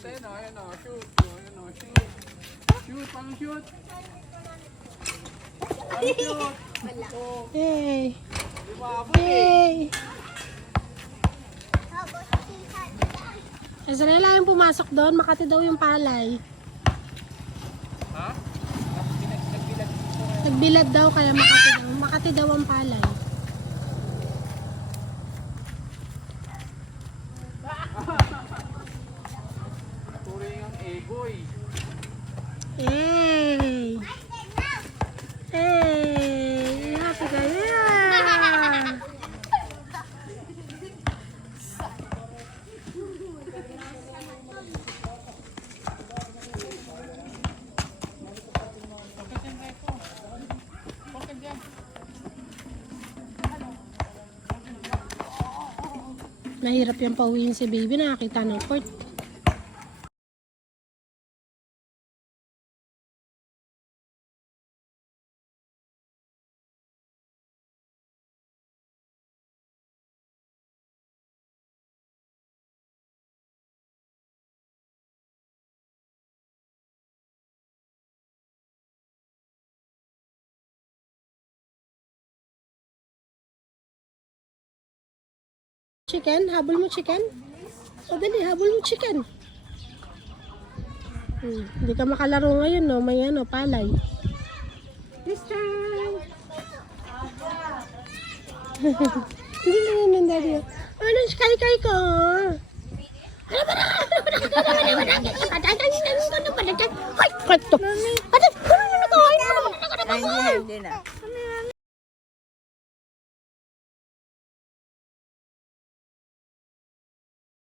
natin. Ayan o, shoot. Ayan o, shoot. Shoot, pang shoot. Pang shoot. Yay! Di ba, abot eh. Yay! Azraela yung pumasok doon, Makati daw yung palay. Ha? Nagbilag dito. Nagbilad daw kaya Makati daw. Makati daw ang palay. Turing ang egoy. Yay! Yay! Happy ka yeah! Mahirap yung pauwiin si baby, nakakita ng court. Chicken? Habol mo chicken? O dali, habol mo chicken. Hindi ka makalaro ngayon, no? May ano, palay. This time! Hindi na yun ang daddy. Ano, kay ko? Ano ba na? Ano ba na?